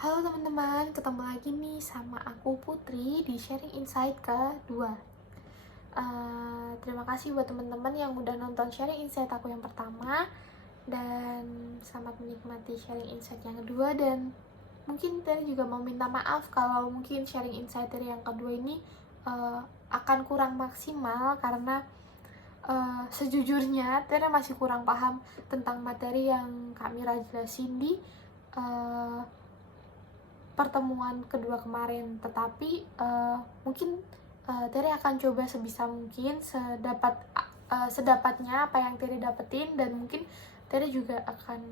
Halo teman-teman, ketemu lagi nih sama aku Putri di Sharing Insight kedua. Terima kasih buat teman-teman yang udah nonton Sharing Insight aku yang pertama. Dan selamat menikmati Sharing Insight yang kedua. Dan mungkin Tere juga mau minta maaf kalau mungkin Sharing Insight Tere yang kedua ini akan kurang maksimal. Karena sejujurnya Tere masih kurang paham tentang materi yang Kak Mira jelasin di pertemuan kedua kemarin, tetapi mungkin Tere akan coba sebisa mungkin sedapatnya apa yang Tere dapetin, dan mungkin Tere juga akan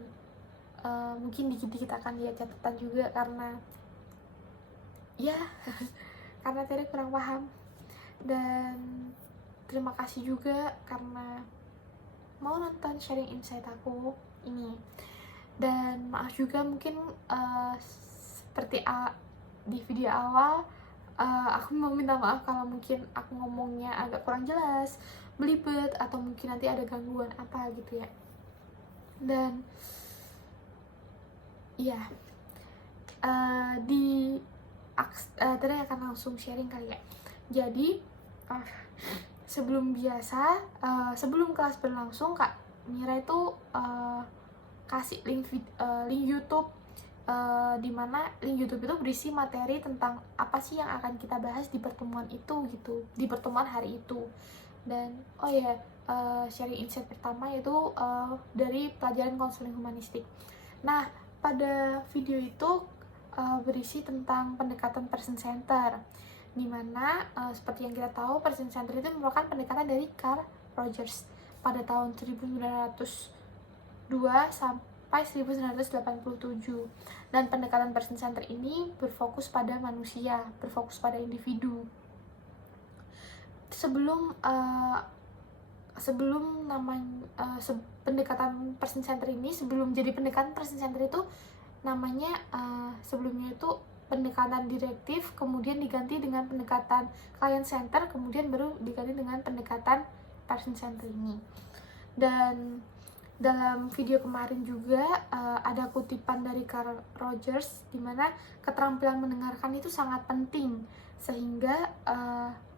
mungkin dikit-dikit akan lihat catatan juga karena ya karena Tere kurang paham. Dan terima kasih juga karena mau nonton Sharing Insight aku ini. Dan maaf juga mungkin seperti di video awal, aku mau minta maaf kalau mungkin aku ngomongnya agak kurang jelas, belibet, atau mungkin nanti ada gangguan apa gitu ya. Dan ya tadi akan langsung sharing kali ya. Jadi sebelum kelas berlangsung, Kak Mira itu kasih link YouTube, dimana link YouTube itu berisi materi tentang apa sih yang akan kita bahas di pertemuan itu gitu, di pertemuan hari itu. Dan sharing insight pertama yaitu dari pelajaran konseling humanistik. Nah, pada video itu berisi tentang pendekatan person center, dimana seperti yang kita tahu, person center itu merupakan pendekatan dari Carl Rogers pada tahun 1902 sampai 1987. Dan pendekatan person center ini berfokus pada manusia, berfokus pada individu. Pendekatan person center ini, sebelum jadi pendekatan person center itu namanya sebelumnya itu pendekatan direktif, kemudian diganti dengan pendekatan client center, kemudian baru diganti dengan pendekatan person center ini. Dan dalam video kemarin juga ada kutipan dari Carl Rogers, dimana keterampilan mendengarkan itu sangat penting, sehingga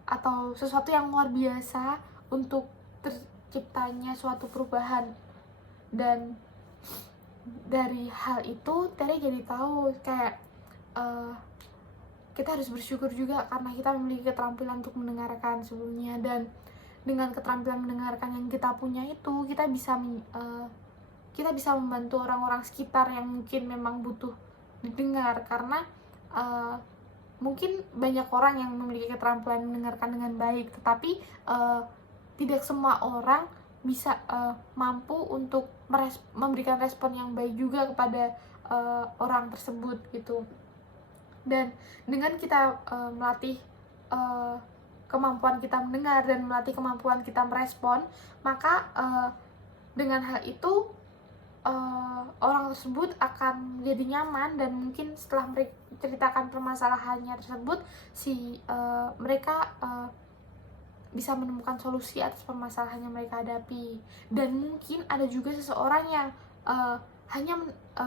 atau sesuatu yang luar biasa untuk terciptanya suatu perubahan. Dan dari hal itu Tere jadi tahu kayak kita harus bersyukur juga karena kita memiliki keterampilan untuk mendengarkan sebelumnya. Dan dengan keterampilan mendengarkan yang kita punya itu, kita bisa membantu orang-orang sekitar yang mungkin memang butuh didengar. Karena mungkin banyak orang yang memiliki keterampilan mendengarkan dengan baik, tetapi tidak semua orang bisa mampu untuk memberikan respon yang baik juga kepada orang tersebut gitu. Dan dengan kita melatih kemampuan kita mendengar dan melatih kemampuan kita merespon, maka dengan hal itu orang tersebut akan jadi nyaman, dan mungkin setelah mereka ceritakan permasalahannya tersebut, mereka bisa menemukan solusi atas permasalahan yang mereka hadapi. Dan mungkin ada juga seseorang yang hanya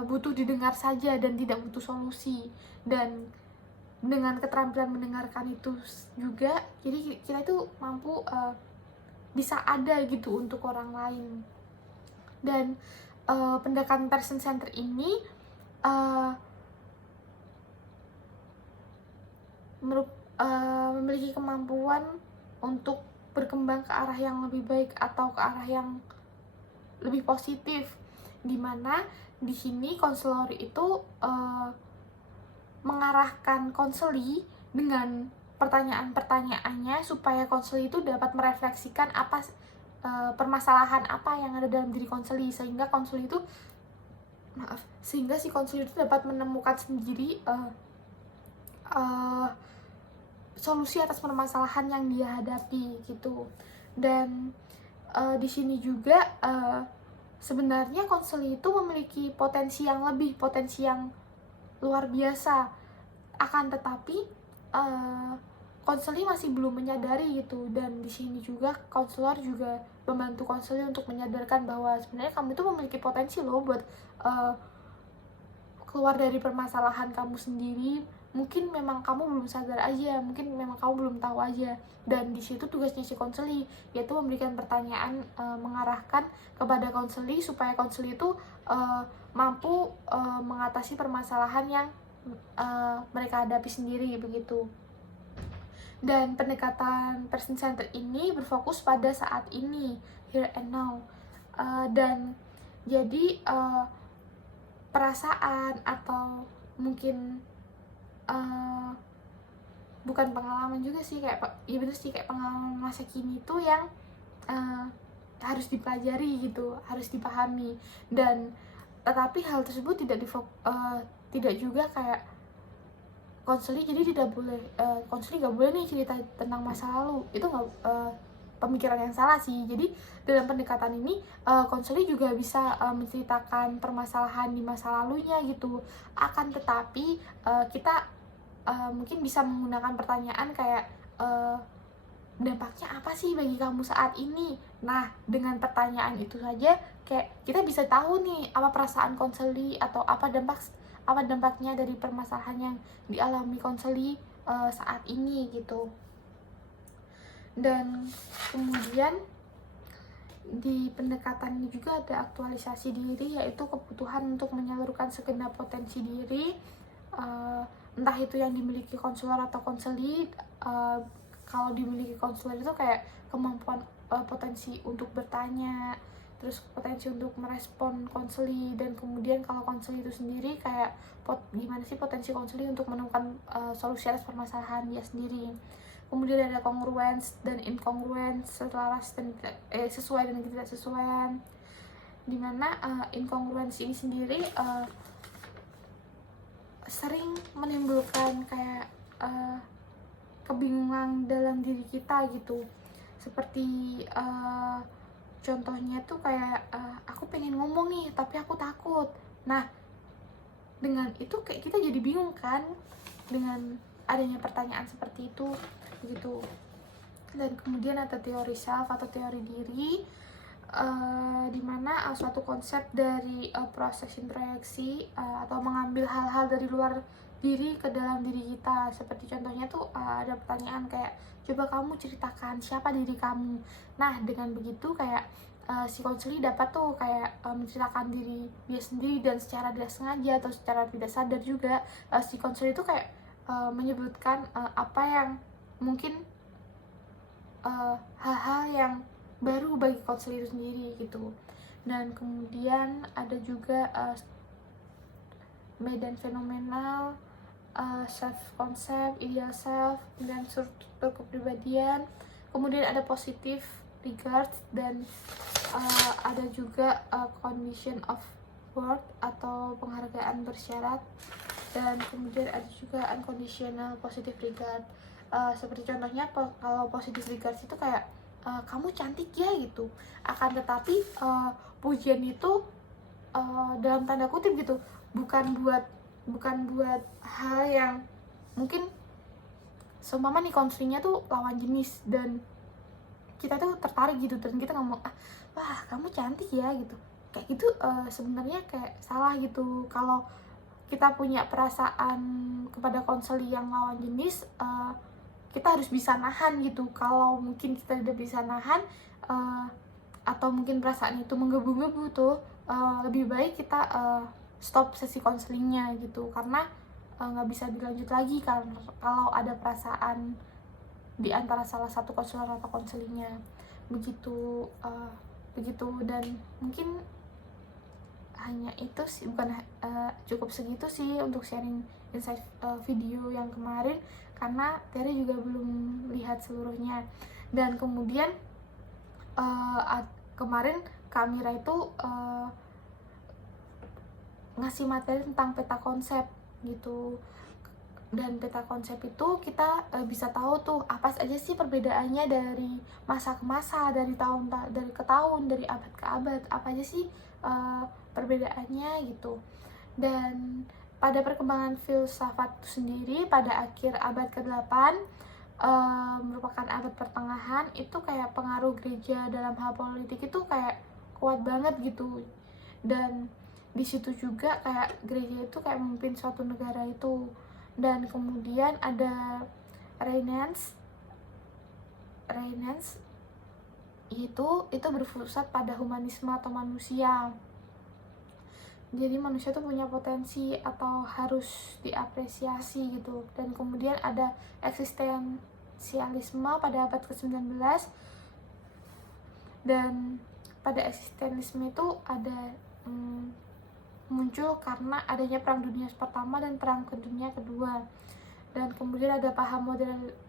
butuh didengar saja dan tidak butuh solusi. Dan dengan keterampilan mendengarkan itu juga, jadi kita itu mampu bisa ada gitu untuk orang lain. Dan pendekatan person center ini memiliki kemampuan untuk berkembang ke arah yang lebih baik atau ke arah yang lebih positif, dimana di sini konselor itu mengarahkan konseli dengan pertanyaan-pertanyaannya supaya konseli itu dapat merefleksikan apa permasalahan apa yang ada dalam diri konseli, sehingga si konseli itu dapat menemukan sendiri solusi atas permasalahan yang dia hadapi gitu. Dan di sini juga sebenarnya konseli itu memiliki potensi yang luar biasa, akan tetapi konseli masih belum menyadari gitu. Dan di sini juga konselor juga membantu konseli untuk menyadarkan bahwa sebenarnya kamu itu memiliki potensi loh buat keluar dari permasalahan kamu sendiri. Mungkin memang kamu belum sadar aja, mungkin memang kamu belum tahu aja. Dan di situ tugasnya si konseli, yaitu memberikan pertanyaan, mengarahkan kepada konseli supaya konseli itu mampu mengatasi permasalahan yang mereka hadapi sendiri begitu. Dan pendekatan person centered ini berfokus pada saat ini, here and now. Dan jadi perasaan atau mungkin bukan pengalaman juga sih, kayak ya bener sih, kayak pengalaman masa kini tuh yang harus dipelajari gitu, harus dipahami. Dan tetapi hal tersebut tidak juga kayak konseli jadi tidak boleh, konseli nggak boleh nih cerita tentang masa lalu. Itu nggak, pemikiran yang salah sih. Jadi dalam pendekatan ini konseli juga bisa menceritakan permasalahan di masa lalunya gitu. Akan tetapi kita mungkin bisa menggunakan pertanyaan kayak dampaknya apa sih bagi kamu saat ini. Nah, dengan pertanyaan itu saja kayak kita bisa tahu nih apa perasaan konseli atau apa dampaknya dari permasalahan yang dialami konseli saat ini gitu. Dan kemudian di pendekatan ini juga ada aktualisasi diri, yaitu kebutuhan untuk menyalurkan segenap potensi diri, entah itu yang dimiliki konselor atau konseli. Kalau dimiliki konselor itu kayak kemampuan potensi untuk bertanya, terus potensi untuk merespon konseli. Dan kemudian kalau konseli itu sendiri kayak gimana sih potensi konseli untuk menemukan solusi atas permasalahan dia sendiri. Kemudian ada kongruens dan inkongruens, selaras dan sesuai dan tidak sesuaian. Dimana inkongruens ini sendiri sering menimbulkan kayak kebingungan dalam diri kita gitu. Seperti contohnya tuh kayak aku pengen ngomong nih tapi aku takut. Nah, dengan itu kayak kita jadi bingung kan dengan adanya pertanyaan seperti itu gitu. Dan kemudian ada teori self atau teori diri, dimana suatu konsep dari proses introyeksi atau mengambil hal-hal dari luar diri ke dalam diri kita. Seperti contohnya tuh ada pertanyaan kayak coba kamu ceritakan siapa diri kamu. Nah, dengan begitu kayak si konseli dapat tuh kayak menceritakan diri dia sendiri, dan secara tidak sengaja atau secara tidak sadar juga si konseli itu kayak menyebutkan apa yang mungkin hal-hal yang baru bagi konseli itu sendiri gitu. Dan kemudian ada juga medan fenomenal, self concept, ideal self, dan struktur kepribadian. Kemudian ada positive regards, dan ada juga condition of worth atau penghargaan bersyarat. Dan kemudian ada juga unconditional positive regard. Seperti contohnya kalau positive regards itu kayak kamu cantik ya gitu. Akan tetapi pujian itu dalam tanda kutip gitu, bukan buat hal yang mungkin seumpama nih konselinya tuh lawan jenis dan kita tuh tertarik gitu, dan kita ngomong wah kamu cantik ya gitu. Kayak gitu sebenarnya kayak salah gitu. Kalau kita punya perasaan kepada konseli yang lawan jenis, kita harus bisa nahan gitu. Kalau mungkin kita tidak bisa nahan atau mungkin perasaan itu menggebu-gebu tuh, lebih baik kita stop sesi konselingnya gitu, karena nggak bisa dilanjut lagi karena kalau ada perasaan di antara salah satu konselor atau konselingnya begitu. Dan mungkin hanya itu sih, bukan cukup segitu sih untuk sharing insight video yang kemarin, karena Terry juga belum lihat seluruhnya. Dan kemudian kemarin Kak Mira itu ngasih materi tentang peta konsep gitu. Dan peta konsep itu kita bisa tahu tuh apa saja sih perbedaannya dari masa ke masa, dari ke tahun, dari abad ke abad, apa aja sih perbedaannya gitu. Dan pada perkembangan filsafat itu sendiri pada akhir abad ke-8 merupakan abad pertengahan, itu kayak pengaruh gereja dalam hal politik itu kayak kuat banget gitu. Dan di situ juga kayak gereja itu kayak memimpin suatu negara itu. Dan kemudian ada Renaissance itu berpusat pada humanisme atau manusia. Jadi manusia tuh punya potensi atau harus diapresiasi gitu. Dan kemudian ada eksistensialisme pada abad ke-19. Dan pada eksistensialisme itu ada muncul karena adanya Perang Dunia Pertama dan Perang Dunia Kedua. Dan kemudian ada paham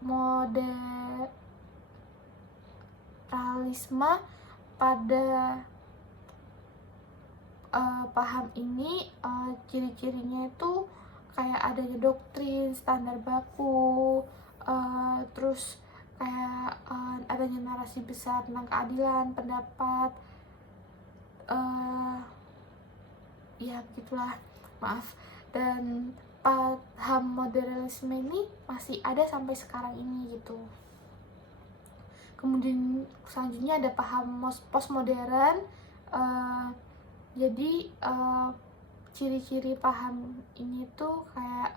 moderalisme. Pada paham ini ciri-cirinya itu kayak adanya doktrin, standar baku, terus kayak adanya narasi besar tentang keadilan, pendapat, ya begitulah, maaf. Dan paham modernisme ini masih ada sampai sekarang ini gitu. Kemudian selanjutnya ada paham postmodern. Jadi ciri-ciri paham ini tuh kayak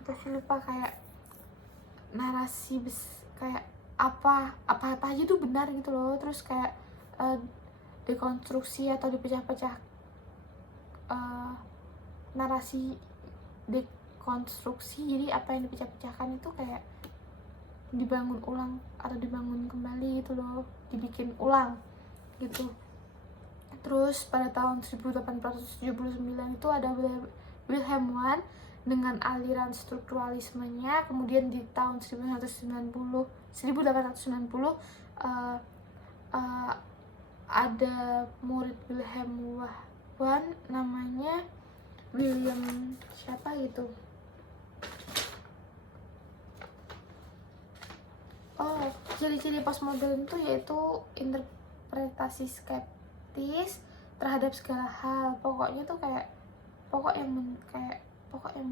apa sih, lupa, kayak narasi kayak apa aja tuh benar gitu loh. Terus kayak dekonstruksi atau dipecah-pecah, narasi dekonstruksi. Jadi apa yang dipecah-pecahkan itu kayak dibangun ulang atau dibangun kembali gitu loh, dibikin ulang gitu. Terus pada tahun 1879 itu ada Wilhelm Wundt dengan aliran strukturalismenya. Kemudian di tahun 1890 ada murid Wilhelm Wundt namanya William siapa gitu. Ciri-ciri postmodern itu yaitu interpretasi skeptis terhadap segala hal. Pokoknya tuh kayak pokok yang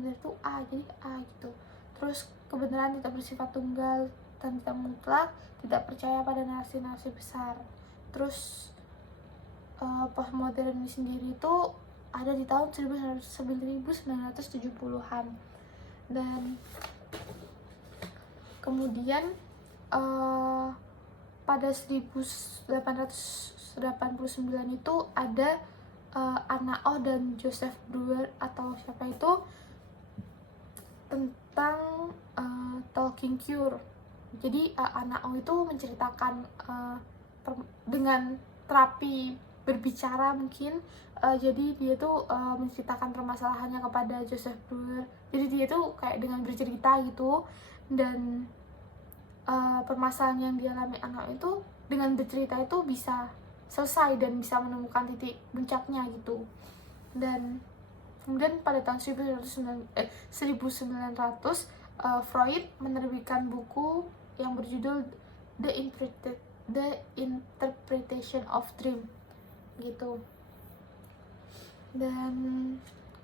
benar tuh A, jadi A gitu. Terus kebenaran tidak bersifat tunggal dan tidak mutlak, tidak percaya pada narasi-narasi besar. Terus postmodern sendiri itu ada di tahun 1970-an. Dan kemudian pada 1889 itu ada Anna Oh dan Joseph Breuer atau siapa itu tentang talking cure. Jadi Anna Oh itu menceritakan dengan terapi berbicara mungkin. Jadi dia tuh menceritakan permasalahannya kepada Joseph Breuer. Jadi dia tuh kayak dengan bercerita gitu, dan permasalahan yang dialami anak itu dengan bercerita itu bisa selesai dan bisa menemukan titik puncaknya gitu. Dan kemudian pada tahun 1900 Freud menerbitkan buku yang berjudul The Interpretation of Dream gitu. Dan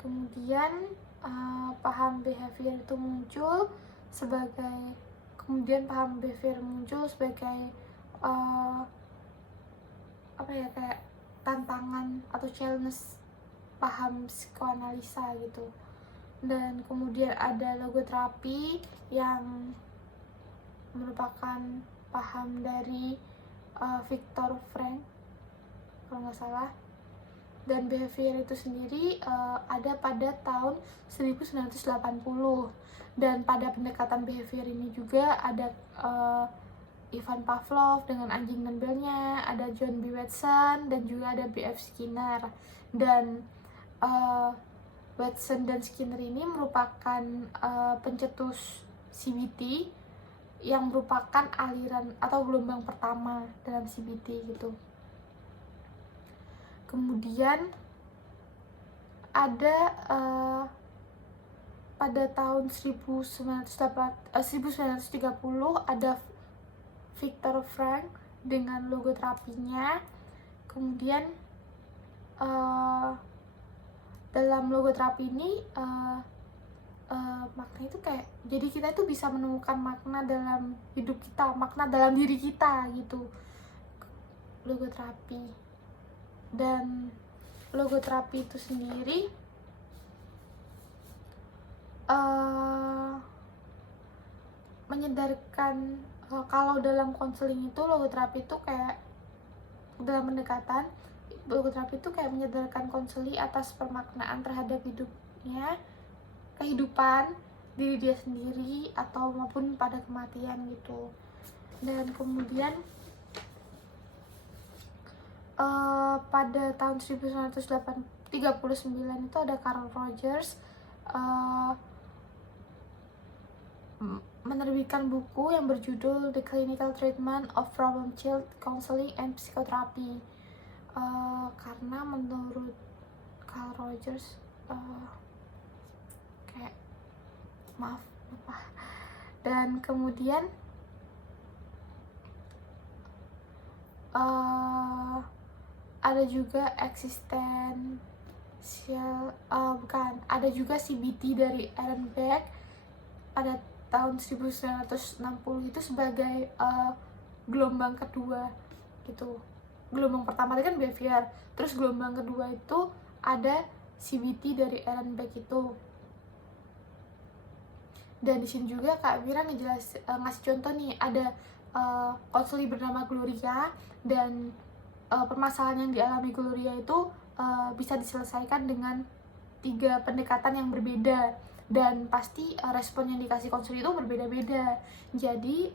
kemudian paham behavior itu muncul sebagai kayak tantangan atau challenge paham psikoanalisa gitu. Dan kemudian ada logoterapi yang merupakan paham dari Viktor Frankl kalau nggak salah. Dan behavior itu sendiri ada pada tahun 1980. Dan pada pendekatan behavior ini juga ada Ivan Pavlov dengan anjing dan belnya, ada John B. Watson, dan juga ada B.F. Skinner. Dan Watson dan Skinner ini merupakan pencetus CBT yang merupakan aliran atau gelombang pertama dalam CBT gitu. Kemudian ada pada tahun 1930 ada Viktor Frankl dengan logoterapinya. Kemudian dalam logoterapi ini makna itu kayak jadi kita itu bisa menemukan makna dalam hidup kita, makna dalam diri kita gitu, logoterapi. Dan logoterapi itu sendiri menyadarkan kalau dalam konseling itu logoterapi itu kayak dalam pendekatan logoterapi itu kayak menyadarkan konseli atas pemaknaan terhadap hidupnya, kehidupan diri dia sendiri atau maupun pada kematian gitu. Dan kemudian pada tahun 1939 itu ada Carl Rogers menerbitkan buku yang berjudul The Clinical Treatment of Problem Child Counseling and Psychotherapy. Karena menurut Carl Rogers kayak maaf lupa. Dan kemudian ada juga ada juga CBT dari Aaron Beck pada tahun 1960 itu sebagai gelombang kedua gitu. Gelombang pertama itu kan behavior, terus gelombang kedua itu ada CBT dari Aaron Beck itu. Dan di sini juga Kak Mira ngasih contoh nih, ada konseli bernama Gloria, dan permasalahan yang dialami Gloria itu bisa diselesaikan dengan 3 pendekatan yang berbeda, dan pasti respon yang dikasih konseli itu berbeda-beda. Jadi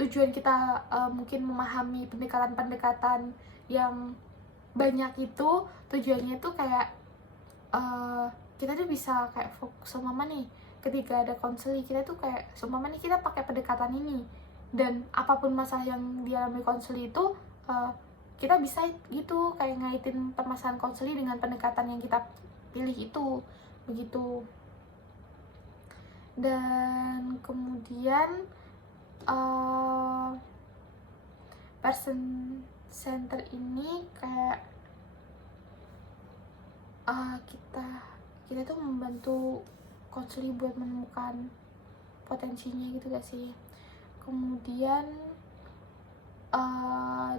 tujuan kita mungkin memahami pendekatan-pendekatan yang banyak itu, tujuannya itu kayak kita tuh bisa kayak fokus sama nih, ketika ada konseli kita tuh kayak seumpama nih kita pakai pendekatan ini, dan apapun masalah yang dialami konseli itu kita bisa gitu kayak ngaitin permasalahan konseli dengan pendekatan yang kita pilih itu, begitu. Dan kemudian person center ini kayak kita tuh membantu konseli buat menemukan potensinya gitu gak sih. Kemudian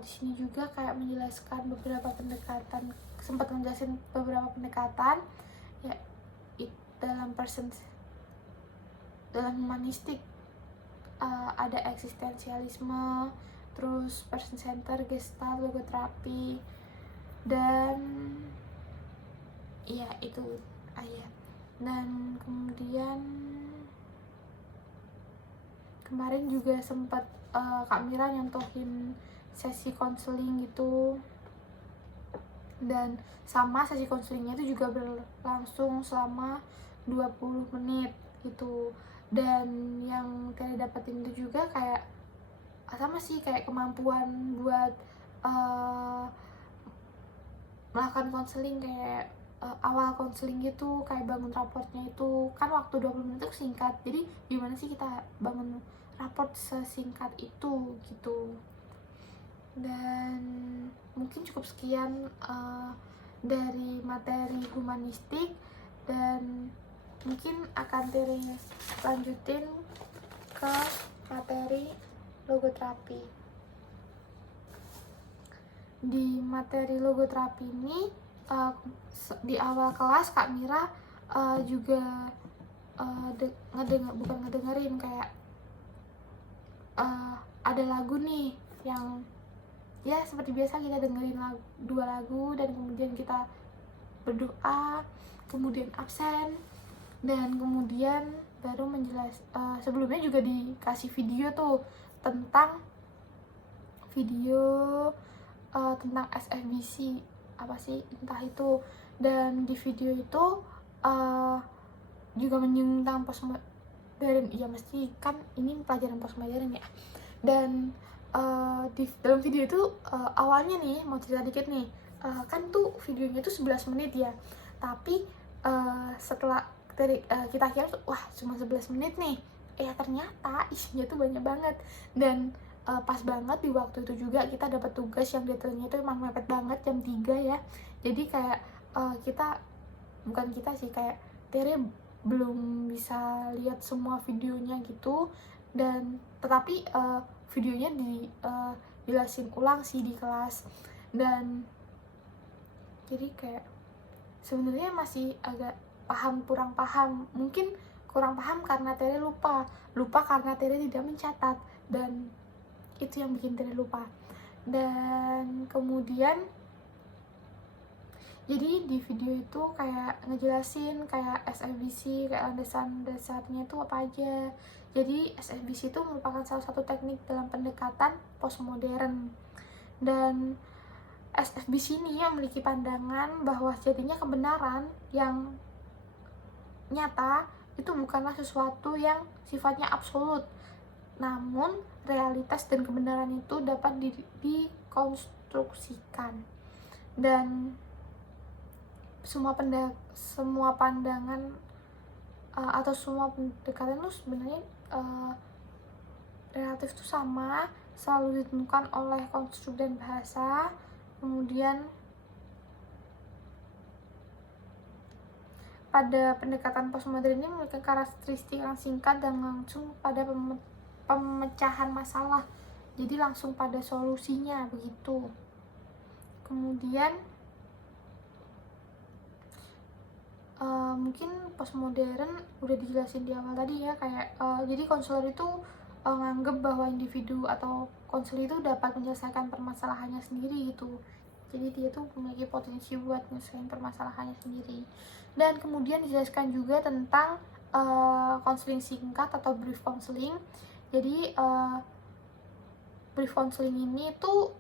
di sini juga kayak menjelaskan beberapa pendekatan, sempat menjelaskan beberapa pendekatan ya dalam humanistik. Ada eksistensialisme, terus person center, gestalt, logoterapi, dan ya itu ayat. Dan kemudian kemarin juga sempat Kak Mira nyontohin sesi konseling gitu, dan sama sesi konselingnya itu juga berlangsung selama 20 menit gitu. Dan yang kalian dapetin itu juga kayak sama sih, kayak kemampuan buat melakukan konseling, kayak awal konseling gitu, kayak bangun raportnya itu kan waktu 20 menit itu singkat, jadi gimana sih kita bangun raport sesingkat itu gitu. Dan mungkin cukup sekian dari materi humanistik, dan mungkin akan lanjutin ke materi logoterapi. Di materi logoterapi ini di awal kelas Kak Mira juga ngedengerin kayak ada lagu nih yang ya seperti biasa kita dengerin 2 lagu, dan kemudian kita berdoa, kemudian absen, dan kemudian baru sebelumnya juga dikasih video tuh tentang tentang SFBC apa sih entah itu. Dan di video itu juga menyinggung tentang postmodern, ya mesti kan ini pelajaran postmodern ya. Dan di dalam video itu awalnya nih mau cerita dikit nih, kan tuh videonya tuh 11 menit ya, tapi setelah kita kira tuh wah cuma 11 menit nih, ternyata isinya tuh banyak banget. Dan pas banget di waktu itu juga kita dapat tugas yang deadline-nya itu emang mepet banget, jam 3 ya. Jadi kayak kayak Tere belum bisa lihat semua videonya gitu, dan tetapi videonya dijelasin ulang sih di kelas. Dan Jadi kayak sebenarnya masih agak kurang paham, mungkin kurang paham karena Tere lupa karena Tere tidak mencatat, dan itu yang bikin Tere lupa. Dan kemudian jadi di video itu kayak ngejelasin kayak SFBC, kayak landasan dasarnya itu apa aja. Jadi SFBC itu merupakan salah satu teknik dalam pendekatan postmodern, dan SFBC ini memiliki pandangan bahwa jadinya kebenaran yang nyata itu bukanlah sesuatu yang sifatnya absolut, namun realitas dan kebenaran itu dapat dikonstruksikan. Dan semua pandangan atau semua pendekatan itu sebenarnya relatif itu sama, selalu ditentukan oleh konstruk dan bahasa. Kemudian pada pendekatan postmodern ini memiliki karakteristik yang singkat dan langsung pada pemecahan masalah, jadi langsung pada solusinya begitu. Kemudian mungkin postmodern udah dijelasin di awal tadi ya, kayak jadi konselor itu nganggep bahwa individu atau konselor itu dapat menyelesaikan permasalahannya sendiri gitu. Jadi dia tuh memiliki potensi buat menyelesaikan permasalahannya sendiri. Dan kemudian dijelaskan juga tentang konseling singkat atau brief counseling. Jadi brief counseling ini tuh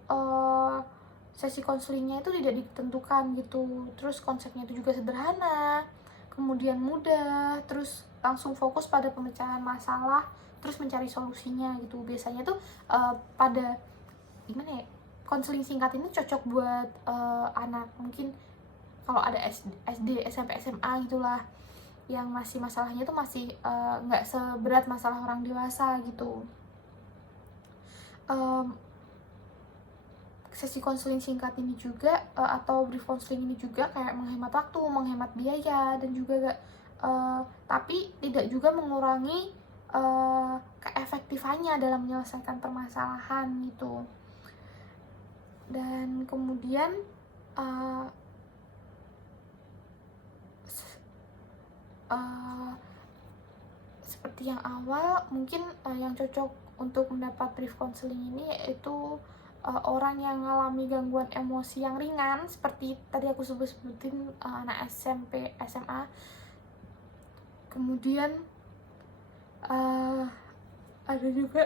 sesi konselingnya itu tidak ditentukan gitu, terus konsepnya itu juga sederhana, kemudian mudah, terus langsung fokus pada pemecahan masalah, terus mencari solusinya gitu. Biasanya tuh pada gimana ya, konseling singkat ini cocok buat anak mungkin kalau ada SD, SMP, SMA gitulah, yang masih masalahnya tuh masih nggak seberat masalah orang dewasa gitu. Sesi konseling singkat ini juga atau brief counseling ini juga kayak menghemat waktu, menghemat biaya, dan juga tapi tidak juga mengurangi keefektifannya dalam menyelesaikan permasalahan gitu. Dan kemudian seperti yang awal, mungkin yang cocok untuk mendapat brief counseling ini yaitu orang yang mengalami gangguan emosi yang ringan, seperti tadi aku sebutin anak SMP, SMA. Kemudian ada juga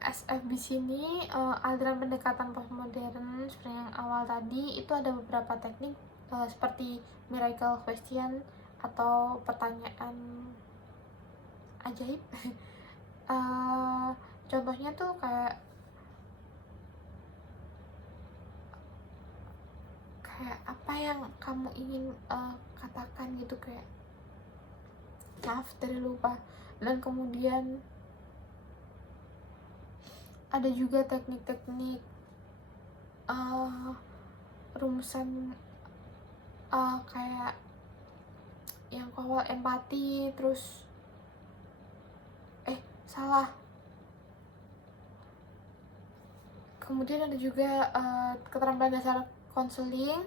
SFBC ini aliran pendekatan postmodern seperti yang awal tadi. Itu ada beberapa teknik seperti miracle question atau pertanyaan ajaib. Contohnya tuh kayak apa yang kamu ingin katakan gitu, kayak maaf dari lupa. Dan kemudian ada juga teknik-teknik rumusan kayak yang kawal empati, terus kemudian ada juga keterampilan dasar konseling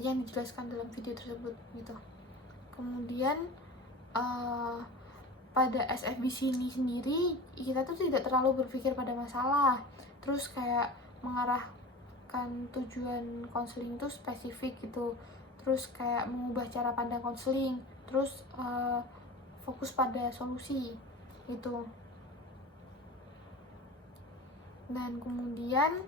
yang dijelaskan dalam video tersebut gitu. Kemudian pada SFBC ini sendiri kita tuh tidak terlalu berpikir pada masalah, terus kayak mengarahkan tujuan konseling itu spesifik gitu, terus kayak mengubah cara pandang konseling, terus fokus pada solusi gitu. Dan kemudian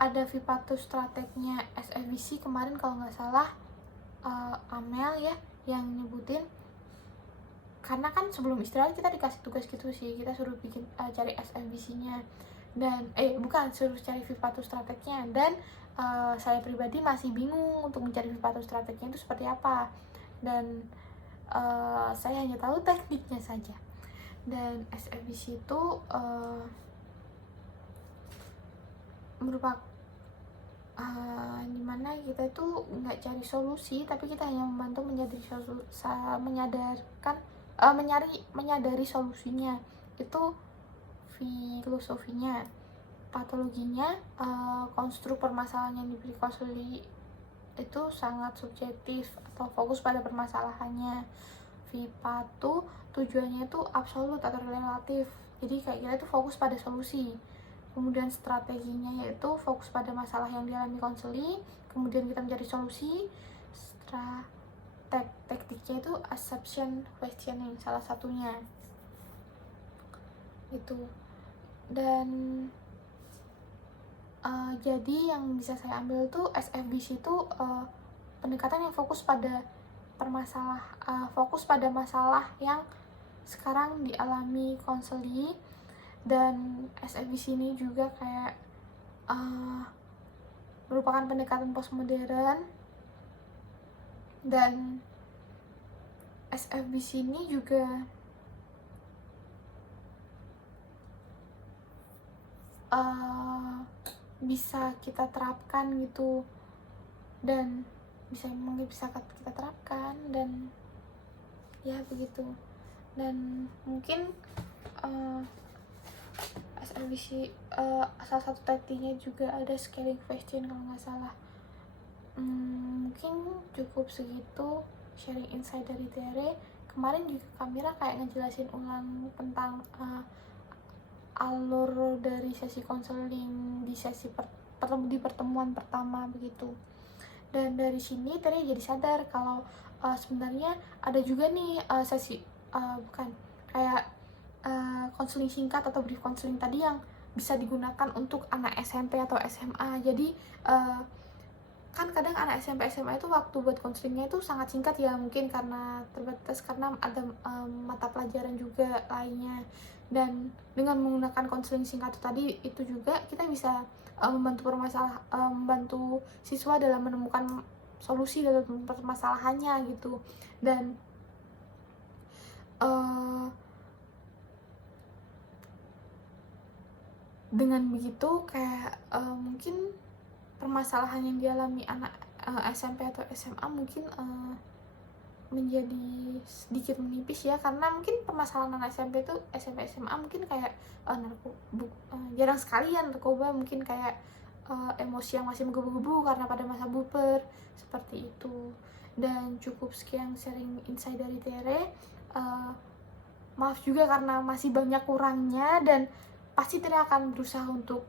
ada Vipato strategnya SFBC kemarin kalau nggak salah Amel ya yang nyebutin, karena kan sebelum istirahat kita dikasih tugas gitu sih, kita suruh bikin cari SFBC-nya, dan suruh cari Vipato strategnya. Dan saya pribadi masih bingung untuk mencari Vipato strategnya itu seperti apa, dan saya hanya tahu tekniknya saja. Dan SFBC itu merupakan dimana kita itu nggak cari solusi, tapi kita hanya membantu menyadari solusinya. Itu filosofinya. Patologinya, konstruk permasalahan yang diberi konseli itu sangat subjektif atau fokus pada permasalahannya. Vipatu tujuannya itu absolut atau relatif, jadi kayak kita itu fokus pada solusi. Kemudian strateginya yaitu fokus pada masalah yang dialami konseli, kemudian kita mencari solusi. Taktiknya itu assumption questioning salah satunya itu. Dan jadi yang bisa saya ambil tuh SFBC itu pendekatan yang fokus pada masalah yang sekarang dialami konseli. Dan SFBC ini juga kayak merupakan pendekatan postmodern, dan SFBC ini juga bisa kita terapkan gitu, dan bisa kita terapkan, dan ya begitu. Dan mungkin SLBC salah satu taktiknya juga ada scaling question kalau nggak salah. Mungkin cukup segitu sharing insight dari Tere. Kemarin juga Kamira kayak ngejelasin ulang tentang alur dari sesi konseling di pertemuan pertama begitu. Dan dari sini Tere jadi sadar kalau sebenarnya ada juga nih sesi konseling singkat atau brief konseling tadi yang bisa digunakan untuk anak SMP atau SMA. Jadi kan kadang anak SMP SMA itu waktu buat konselingnya itu sangat singkat ya, mungkin karena terbatas karena ada mata pelajaran juga lainnya. Dan dengan menggunakan konseling singkat tadi itu juga kita bisa membantu siswa dalam menemukan solusi dalam permasalahannya gitu. Dan dengan begitu kayak mungkin permasalahan yang dialami anak SMP atau SMA mungkin menjadi sedikit menipis ya, karena mungkin permasalahan anak SMP SMA mungkin kayak jarang sekali ya narkoba, mungkin kayak emosi yang masih menggebu-gebu karena pada masa buper seperti itu. Dan cukup sekian sharing insight dari Tere. Maaf juga karena masih banyak kurangnya, dan pasti Tere akan berusaha untuk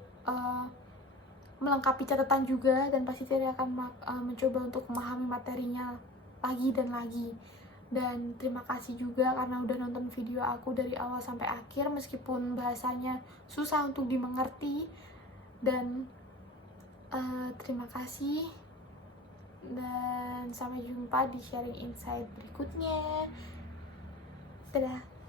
melengkapi catatan juga, dan pasti Tere akan mencoba untuk memahami materinya lagi dan lagi. Dan terima kasih juga karena udah nonton video aku dari awal sampai akhir meskipun bahasanya susah untuk dimengerti. Dan terima kasih, dan sampai jumpa di sharing insight berikutnya. Dadah.